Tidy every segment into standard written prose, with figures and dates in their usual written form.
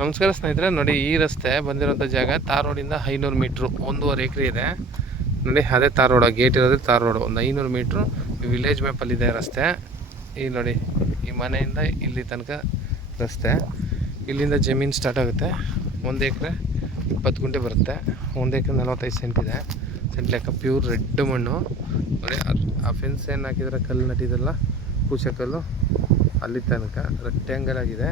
ನಮಸ್ಕಾರ ಸ್ನೇಹಿತರೆ, ನೋಡಿ ಈ ರಸ್ತೆ ಬಂದಿರೋಂಥ ಜಾಗ ತಾರ್ ರೋಡಿಂದ 500 ಮೀಟ್ರು, 1.5 ಎಕರೆ ಇದೆ ನೋಡಿ. ಅದೇ ತಾರ್ ರೋಡ್, ಗೇಟ್ ಇರೋದೇ ತಾರ್ ರೋಡು. ಒಂದು 500 ಮೀಟ್ರು ವಿಲೇಜ್ ಮ್ಯಾಪಲ್ಲಿದೆ ರಸ್ತೆ. ಈ ನೋಡಿ, ಈ ಮನೆಯಿಂದ ಇಲ್ಲಿ ತನಕ ರಸ್ತೆ. ಇಲ್ಲಿಂದ ಜಮೀನು ಸ್ಟಾರ್ಟ್ ಆಗುತ್ತೆ. 1 ಎಕರೆ 20 ಗುಂಟೆ ಬರುತ್ತೆ. 1 ಎಕರೆ 45 ಸೆಂಟ್ ಇದೆ. ಸೆಂಟ್ ಲೆಕ್ಕ ಪ್ಯೂರ್ ರೆಡ್ ಮಣ್ಣು ನೋಡಿ. ಆ ಫೆನ್ಸ್ ಏನು ಹಾಕಿದ್ರೆ ಕಲ್ಲು ನಟಿದೆಲ್ಲ ಕೂಚಕಲ್ಲು, ಅಲ್ಲಿ ತನಕ ರೆಕ್ಟ್ಯಾಂಗಲ್ ಆಗಿದೆ.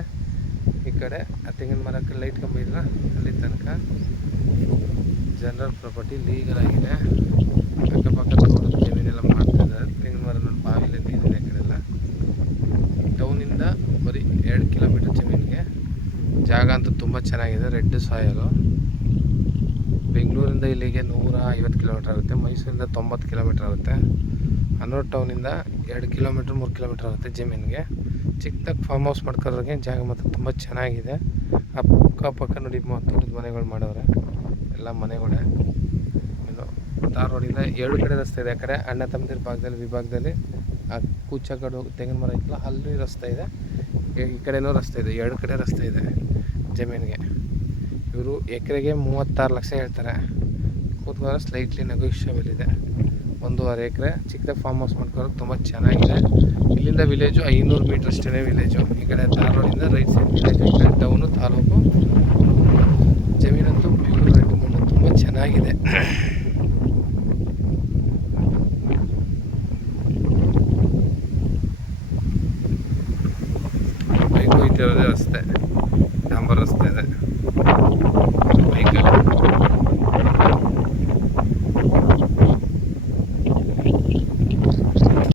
ಈ ಕಡೆ ಆ ತೆಂಗಿನ ಮರಕ್ಕೆ ಲೈಟ್ ಕಂಬ ಇಲ್ಲ, ಅಲ್ಲಿ ತನಕ ಜನರಲ್ ಪ್ರಾಪರ್ಟಿ ಲೀಗಲ್ ಆಗಿದೆ. ಅಕ್ಕಪಕ್ಕ ತೋಟದ ಜಮೀನೆಲ್ಲ ಮಾಡ್ತಾ ಇದ್ದಾರೆ. ತೆಂಗಿನ ಮರ ನೋಡಿ, ಬಾವಿಲೆ ನೀರಿದೆ. ಆ ಕಡೆ ಎಲ್ಲ ಟೌನಿಂದ ಬರೀ 2 ಕಿಲೋಮೀಟರ್ ಜಮೀನಿಗೆ. ಜಾಗ ಅಂತೂ ತುಂಬ ಚೆನ್ನಾಗಿದೆ, ರೆಡ್ ಸಾಯಲು. ಬೆಂಗಳೂರಿಂದ ಇಲ್ಲಿಗೆ 150 ಕಿಲೋಮೀಟರ್ ಆಗುತ್ತೆ. ಮೈಸೂರಿಂದ 90 ಕಿಲೋಮೀಟರ್ ಆಗುತ್ತೆ. ಅನ್ನೋರ್ ಟೌನಿಂದ 2 ಕಿಲೋಮೀಟ್ರ್ 3 ಕಿಲೋಮೀಟರ್ ಆಗುತ್ತೆ ಜಮೀನಿಗೆ. ಚಿಕ್ಕದಾಗಿ ಫಾರ್ಮ್ ಹೌಸ್ ಮಾಡ್ಕೊಳ್ಳೋರಿಗೆ ಜಾಗ ಮಾತ್ರ ತುಂಬ ಚೆನ್ನಾಗಿದೆ. ಅಕ್ಕಪಕ್ಕ ನೋಡಿ ತೋಟದ ಮನೆಗಳು ಮಾಡವ್ರೆ, ಎಲ್ಲ ಮನೆಗಳೇ. ಇನ್ನು ತಾರ್ ರೋಡಿಂದ 2 ಕಡೆ ರಸ್ತೆ ಇದೆ. ಆ ಕಡೆ ಅಣ್ಣ ತಮ್ಮದಿರ ವಿಭಾಗದಲ್ಲಿ ಆ ಕೂಚಕಡು ತೆಂಗಿನ ಮರ ಐತಲ್ಲ, ಅಲ್ಲಿ ರಸ್ತೆ ಇದೆ. ಈ ಕಡೆನೂ ರಸ್ತೆ ಇದೆ. 2 ಕಡೆ ರಸ್ತೆ ಇದೆ ಜಮೀನಿಗೆ. ಇವರು ಎಕರೆಗೆ 36 ಲಕ್ಷ ಹೇಳ್ತಾರೆ. ಕೂತ್ಕೊಂಡ್ರೆ ಸ್ಲೈಟ್ಲಿ ನೆಗೋಷಿಯಬಲ್ ಇದೆ. 1.5 ಎಕರೆ ಚಿಕ್ಕದಾಗಿ ಫಾರ್ಮ್ ಹೌಸ್ ಮಾಡ್ಕೊಳ್ಳೋದು ತುಂಬ ಚೆನ್ನಾಗಿದೆ. ಇಲ್ಲಿಂದ ವಿಲೇಜು 500 ಮೀಟ್ರ್ ಅಷ್ಟೇ ವಿಲೇಜು. ಈ ಕಡೆ ತಾರ್ ರೋಡಿಂದ ರೈಟ್ ಸೈಡ್ ವಿಲೇಜು, ಈ ಕಡೆ ಟೌನು ತಾಲೂಕು. ಜಮೀನಂತೂ ಪ್ಯೂರ್ ರೆಡ್ ಮಣ್ಣು, ತುಂಬ ಚೆನ್ನಾಗಿದೆ. ಬೈಕ್ ಹೋಗ್ತಿರೋದೇ ರಸ್ತೆ, ಡಾಂಬರ್ ರಸ್ತೆ ಇದೆ.